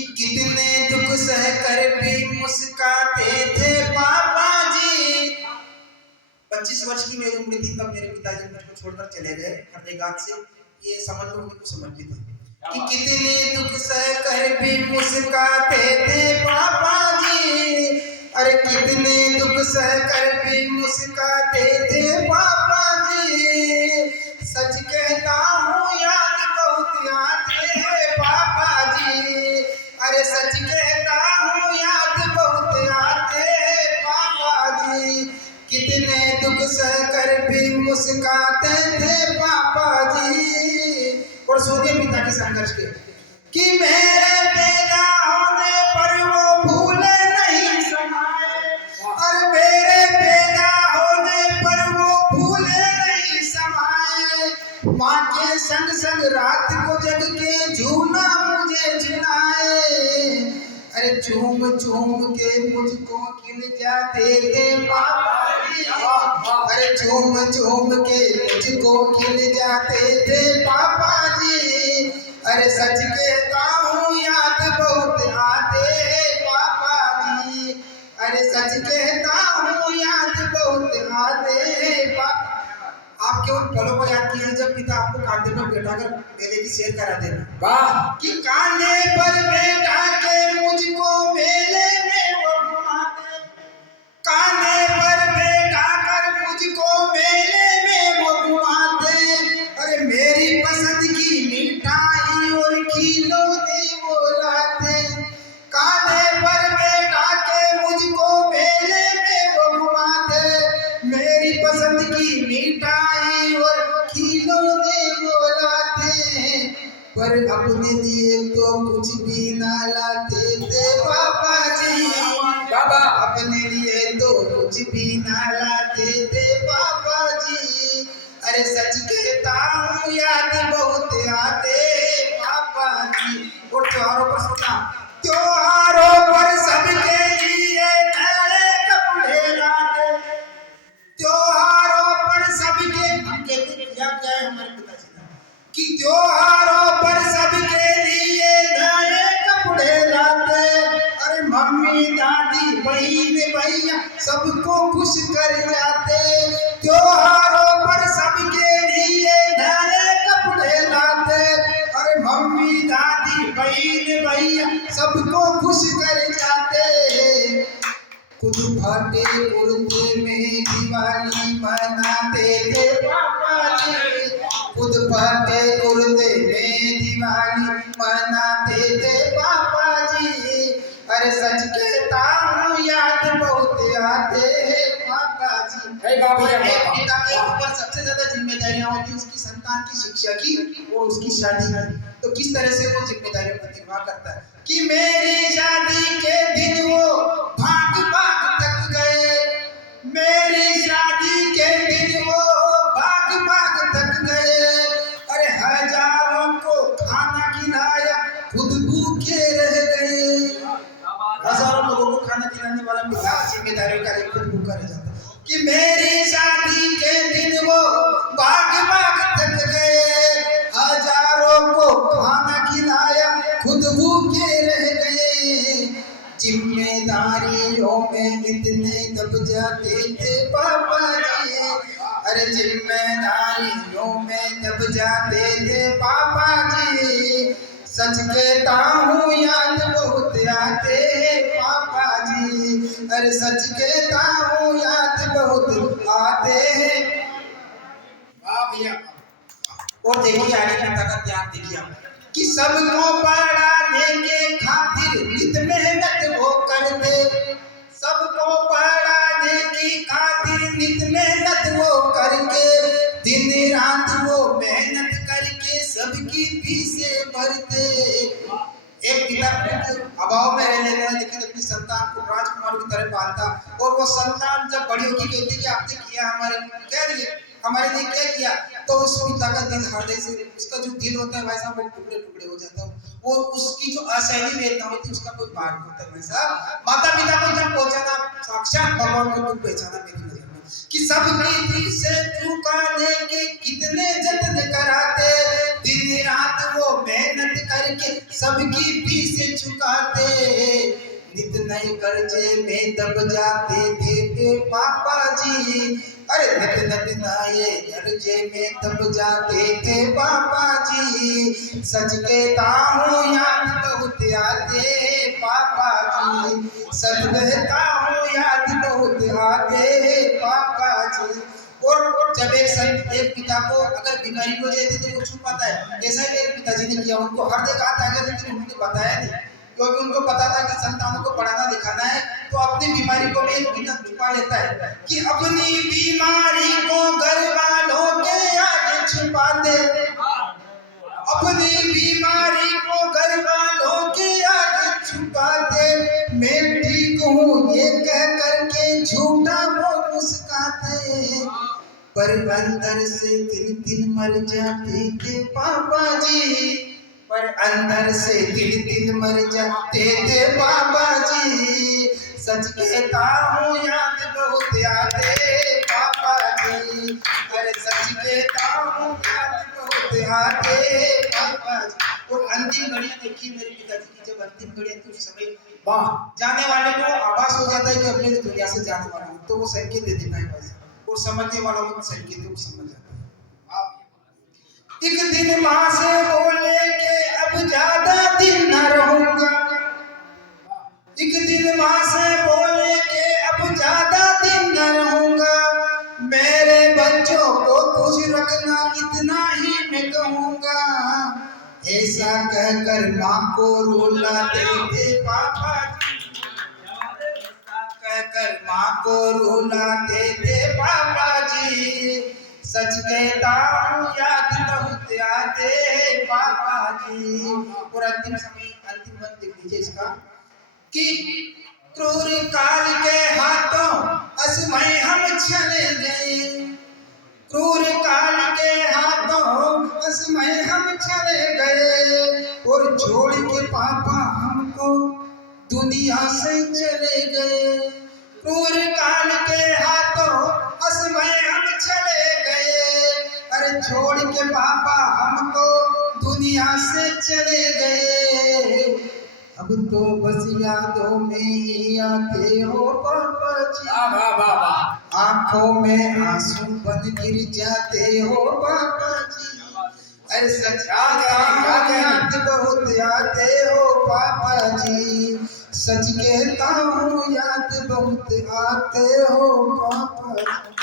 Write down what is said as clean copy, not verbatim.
कि कितने दुख सह कर भी मुस्कुराते थे पापा जी। 25 वर्ष की मेरी उम्र थी तब मेरे पिताजी मुझको छोड़कर चले गए फतेहगात से। ये समझ लो उनको समर्पित है कि कितने दुख सह कर भी मुस्कुराते थे पापा जी। अरे कितने दुख सह कर भी मुस्कुराते थे पापा जी। सच कहता हूँ याद बहुत आते हैं पापा जी। अरे सच कहता हूँ याद बहुत आते हैं पापा जी। कितने दुख सह कर भी मुस्कुराते थे पापा जी। और सोनिया पिता के संघर्ष के कि मेरे पैदा होने पर वो भूले नहीं समाए। और मेरे पैदा होने पर वो भूले नहीं समाए। माँ के संग संग रात को जग के झूला मुझे झुलाए। अरे चूम चूम के मुझको खिल जाते थे पापा जी। अरे चूम चूम के मुझको खिल जाते थे पापा जी। अरे सच कहता हूँ याद बहुत आते हैं पापा जी। अरे सच कहता हूँ याद बहुत आते हैं पापा। आप केवल पलों को याद कीजिए जब पिता आपको कांधे पर बैठाकर मेले की सैर करा देना। वाह कि कांधे पर बैठा के मुझको मेले में वो घुमाते। कांधे पर बैठा कर मुझको मेले में वो घुमाते। अरे मेरी पसंद की मिठाई और खिलौने वो लाते। कांधे पर बैठा के मुझको मेले में वो घुमाते। मेरी पसंद की मिठाई और खिलौने वो लाते। पर अपने लिए तो कुछ भी ना लाते थे पापा जी। बाबा अपने लिए तो कुछ भी ना लाते थे पापा जी। अरे सच कहता हूँ याद बहुत आते पापा जी। और त्योहारों पर सुना, त्योहारों पर सबके लिए नए कपड़े लाते। त्योहारों पर सबके हम कहते क्या क्या है हमारे पिताजी ने कि त्योहारों पर सबके लिए नए कपड़े लाते। अरे मम्मी दादी बहन भैया सबको खुश कर जाते। त्योहारों पर सबके लिए नए कपड़े लाते। अरे मम्मी दादी बहन भैया सबको खुश कर जाते। खुद फाटे कुर्ते में दिवाली मनाते थे पापा जी। खुद फाटे कुर्ते में दिवाली मनाते थे पापा जी। अरे सच कहता हूँ याद बहुत आते हैं पापा जी। एक पिता के ऊपर सबसे ज्यादा जिम्मेदारियां होती है उसकी संतान की शिक्षा की और उसकी शादी की। तो किस तरह से वो जिम्मेदारियों का निर्वाह करता है कि मेरी शादी के दिन वो भाग भाग थक गए। मेरी शादी के दिन वो भाग भाग थक गए। अरे हजारों को खाना खिलाया खुद भूखे रह गए। हजारों लोगों को खाना खिलाने वाला पिता जिम्मेदारियों का खुद भूखा रह जाता कि मेरी शादी के दिन वो भाग भाग थक गए। हजारों को खाना खिलाया खुद भूखे रह गए। जिम्मेदारियों में इतने दब जाते थे पापा जी। अरे जिम्मेदारियों में दब जाते थे पापा जी। सच कहता हूँ याद बहुत आते हैं पापा जी। अरे सच कहता हूँ याद बहुत आते हैं। वाह भैया। और देखिए आगे पिता का त्याग देखिए आप कि सबको पढ़ाने के खातिर नित मेहनत वो करते। सबको पढ़ाने की खातिर नित मेहनत वो करके दिन रात वो मेहनत करके सबकी फीसें भरते। एक पिता अभाव में रहने वाला लेकिन अपनी संतान को राजकुमार की तरह पालता। और वो संतान जब बड़ी होगी कहती कि आपने किया हमारे लिए क्या किया। तो उस पिता का दिल हृदय से उसका जो दिल होता है वैसा वो टुकड़े टुकड़े हो जाता है। वो उसकी जो असहनीय वेदना होती है उसका कोई पार होता है वैसा माता पिता को जब पहुंचाना साक्षात भगवान को तुम पहचाना मेरी नजर में कि सबकी दिल से चुकाने के कितने जतन कराते। दिन रात वो मेहनत करके सबकी फीस चुका नए कर्जे में दब जाते थे पापा जी। अरे नत नए कर्जे में दब जाते थे पापा जी। सच कहता हूँ याद बहुत आते पापा जी। सच कहता हूँ याद बहुत आते पापा जी। और जब एक पिता को अगर बीमारी हो जाती है तो वो छुप पाता है। ऐसा ही मेरे पिताजी ने किया, उनको हर जगह आ गया लेकिन उन्होंने बताया नहीं, क्योंकि उनको पता था कि संतानों को पढ़ाना लिखाना है, तो अपनी बीमारी को भी एक पिता छुपा लेता है कि अपनी बीमारी को घर वालों के आगे छुपा दे, अपनी बीमारी को घर वालों के आगे छुपा दे। मैं ठीक हूँ ये कह करके झूठा वो मुस्कुराते, पर अंदर से दिल मर जाते थे पापा जी। पर अंदर से दिल मर जाते थे पापा जी। सच कहता हूँ याद बहुत आते पापा जी। अरे सच कहता हूँ याद बहुत आते पापा जी। और अंतिम घड़ी देखी मेरे पिताजी की, जब अंतिम घड़ी तो उस समय वाह जाने वाले को आभास हो जाता है कि अपने दुनिया से जाने वाला हूँ, तो वो संकेत दे देता है भाई, और समझने वालों को संकेत को समझ जाता है। एक दिन माँ से बोले कि अब ज्यादा दिन न रहूंगा, एक दिन माँ से बोले कि अब ज्यादा दिन न रहूंगा, मेरे बच्चों को खुश रखना इतना ही मैं कहूंगा। ऐसा कहकर माँ को रुलाते थे पापा जी, कहकर माँ को रुलाते थे पापा जी। सच कहता हूँ याद बहुत आते पापा जी। और अंतिम समय अंतिम बंद देख लीजिए इसका कि क्रूर काल के हाथों असमय हम चले गए, क्रूर काल के हाथों असमय हम चले गए, और छोड़ के पापा हमको दुनिया से चले गए। क्रूर काल के हाथों असमय हम चले गए, अरे छोड़ के पापा हमको दुनिया से चले गए। अब तो बस यादों में ही आते हो पापा जी, आंखों में आंसू बन गिर जाते हो पापा जी। अरे सच्चा याद बहुत आते हो पापा जी। सच कहता हूँ याद बहुत आते हो पापा जी।